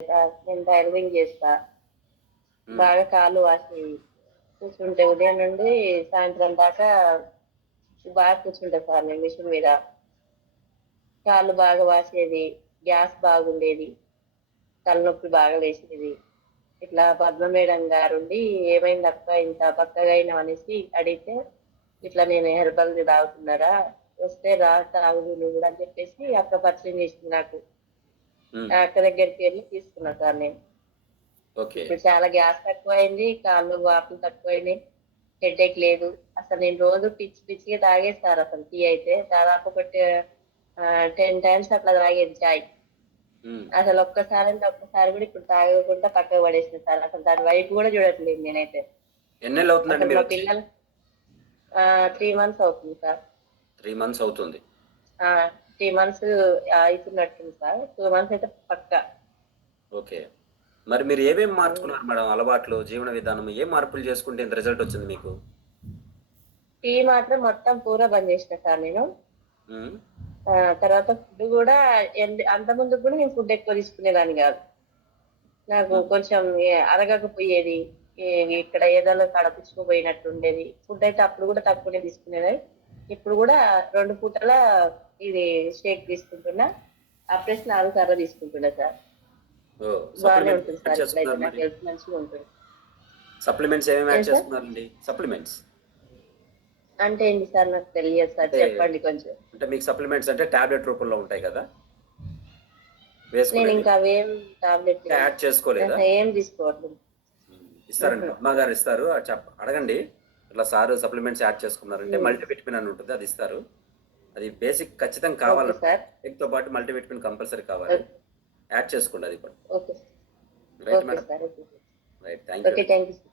నేను టైలరింగ్ చేస్తా. ఉమ్, బాగా కాళ్ళు వాసేవి. కూర్చుంటే ఉదయం నుండి సాయంత్రం దాకా బాగా కూర్చుంటా సార్ నేను మిషన్ మీద. కాళ్ళు బాగా వాసేది, గ్యాస్ బాగుండేది, తలనొప్పి బాగా లేచేది. ఇట్లా పద్మ మేడం గారుండి ఏమైంది అక్క ఇంత పక్కగా అయినావు అనేసి అడిగితే, ఇట్లా నేను హెర్బల్ ది తాగుతున్నారా, వస్తే రా తాగుదు నువ్వు కూడా అని చెప్పేసి అక్క పరిచయం చేసింది నాకు. ఉమ్, ఆ అక్క దగ్గరికి వెళ్ళి తీసుకున్నా సార్ నేను. ఓకే. ఇప్పుడు చాలా గ్యాస్ తక్కువైంది, కాళ్ళు వాపులు తక్కువైనాయి, హెడేక్ లేదు. అసలు నేను రోజు పిచ్చి పిచ్చిగా తాగేస్తారు అసలు టీ అయితే దాదాపు ఒక 10 టైమ్స్ అట్లా తాగేది చాయ్. ఉమ్, అసలు ఒక్కసారి అంటే ఒక్కసారి కూడా ఇప్పుడు తాగకుండా పక్కకు పడేసిన సార్. అసలు దాని వైపు కూడా చూడట్లేదు నేనైతే. ఎన్నేళ్ళు అవుతుందండి అసలు మీరు మా వచ్చి? పిల్లలు 3 మంత్స్ అవుతుంది సార్. 3 మంత్స్ అవుతుంది. 3 మంత్స్ అవుతున్నట్టుంది సార్. 2 మంత్స్ అయితే పక్కా. ఓకే. మరి మీరు ఏమేమి మార్చుకున్నారు మేడం? అలవాట్లు, జీవన విధానం ఏ మార్పులు చేసుకుంటే ఇంత రిజల్ట్ వచ్చింది మీకు? టీ మాత్రం మొత్తం పూరా బంద్ చేసిన సార్ నేను. ఉమ్, తర్వాత ఫుడ్ కూడా అంత ముందు కూడా నేను ఫుడ్ ఎక్కువ తీసుకునేదాన్ని కాదు. నాకు ఉమ్, కొంచెం అరగకపోయేది. ఇక్కడ ఏదో కడపించుకుపోయినట్టు ఉండేది. ఫుడ్ అయితే అప్పుడు కూడా తక్కువనే తీసుకునేది. ఇప్పుడు కూడా 2 పూటల ఇది షేక్ తీసుకుంటున్నా. అప్రెస్ 4 సార్లు తీసుకుంటున్నా సార్. ఓ బాగానే సప్లిమెంట్స్ ఉంటుంది యాడ్ సార్. ఇప్పుడైతే చేస్తున్నారు నాకు మరి? హెల్త్ మంచిగా ఉంటుంది. సప్లిమెంట్స్ ఏమేమి ఏం యాడ్ సార్? చేస్తున్నారండి? సప్లిమెంట్స్ అంటే ఏంటి సార్, నాకు తెలియదు సార్, అంటే చెప్పండి కొంచెం. అంటే మీకు సప్లిమెంట్స్ అంటే టాబ్లెట్ రూపంలో ఉంటాయి కదా నేను వేసుకునేవి? ఇంకా అవేం టాబ్లెట్ ఇంకా యాడ్ చేసుకోలేదా? ఏం తీసుకోవట్లేదు. ఇస్తారండి, ఉహు. పద్మా గారు ఇస్తారు. అడగండి. ఇట్లా సార్ సప్లిమెంట్స్ యాడ్ చేసుకున్నారంటే ఉమ్. మల్టీవిటమిన్ అని ఉంటుంది, అది ఇస్తారు. అది బేసిక్ ఖచ్చితంగా ఓకే కావాలన్నమాట. సార్. ఎగ్తో పాటు మల్టీవిటమిన్ కంపల్సరీ కావాలి. యాడ్ చేసుకోండి అది కూడా. Okay. Right okay madam. Sir. Okay. Right, thank you okay, అండి. Thank you.